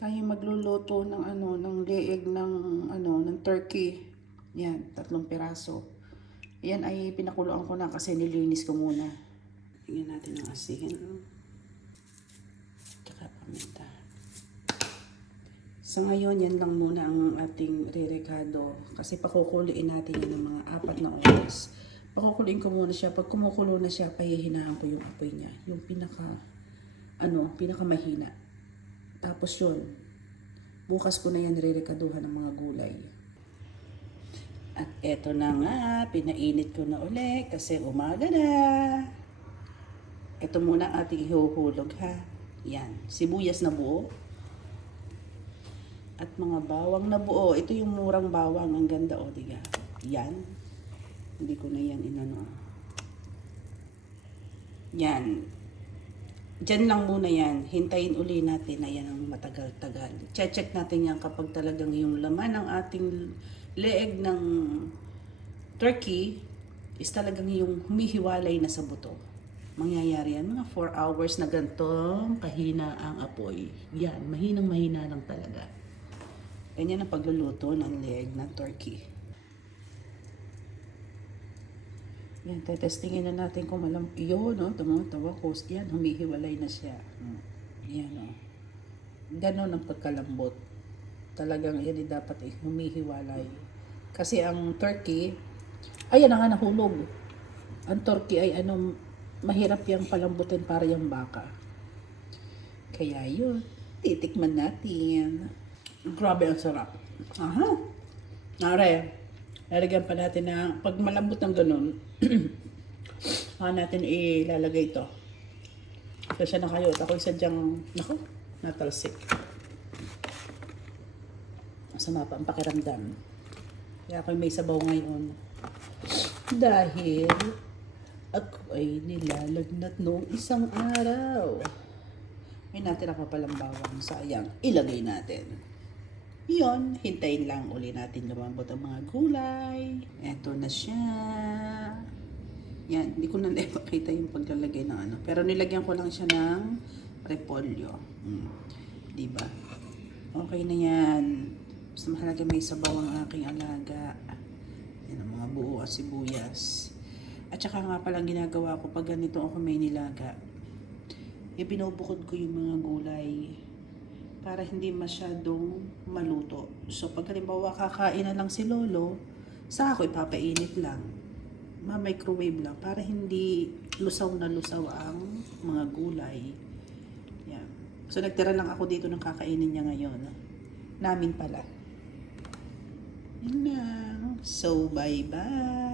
Tayo magluluto ng ng leeg ng ng turkey. Yan, 3 piraso. Yan ay pinakuluan ko na kasi nilinis ko muna. Tingnan natin ang asin. Tsaka paminta. Sa ngayon, yan lang muna ang ating re-recado. Kasi pakukuliin natin yan ng mga 4 na oras. Pakukuliin ko muna siya. Pag kumukulo na siya, pahihinaan ko yung apoy niya. Yung pinaka mahina. Tapos yun, bukas ko na yan re-recaduhan ng mga gulay. At eto na nga, pinainit ko na uli kasi umaga na. Ito muna ating ihuhulog ha. Yan, sibuyas na buo. At mga bawang na buo. Ito yung murang bawang, ang ganda o diga. Yan. Hindi ko na yan inano. Yan. Diyan lang muna yan. Hintayin uli natin na yan ang matagal-tagal. Check natin yan kapag talagang yung laman ng ating leeg ng turkey is talagang yung humihiwalay na sa buto. Mangyayari yan. Mga 4 hours na gantong kahina ang apoy. Yan. Mahinang-mahina lang talaga. Ganyan ang pagluluto ng leeg ng turkey. Yan, tetestingin na natin kung yun, no? Tumatawa ko. Yan, humihiwalay na siya. Yan, no? Ganon ang pagkalambot. Talagang yan dapat humihiwalay. Kasi ang turkey, ayan na nga nahulog. Ang turkey ay mahirap yung palambutin para yung baka. Kaya yun, titikman natin. Grabe ang sarap. Aha. Nare. Lalagyan pa natin na pag malambot ng ganun, natin ilalagay ito. Kasi na kayo, at ako'y sadyang, natalsik. Masama pa ang pakiramdam. Kaya ako'y may sabaw ngayon. Dahil ako ay nilalagnat noong isang araw. May natira pa palang bawang, sayang. Ilagay natin. Yun, hintayin lang uli natin lumambot ang mga gulay. Eto na siya. Yan, hindi ko na naipakita yung paglalagay ng Pero nilagyan ko lang siya ng repolyo. Diba? Okay na yan. Basta mahalaga may sabaw ang aking alaga. Yan ang mga buo at sibuyas. At saka nga palang ginagawa ko pag ganito ako may nilaga. Binubukod ko yung mga gulay para hindi masyadong maluto. So, pag halimbawa kakain na lang si Lolo, sa ako ipapainit lang. Ma-microwave lang para hindi lusaw na lusaw ang mga gulay. Yan. So, nagtira lang ako dito ng kakainin niya ngayon. Namin pala. Yun lang. So, bye-bye.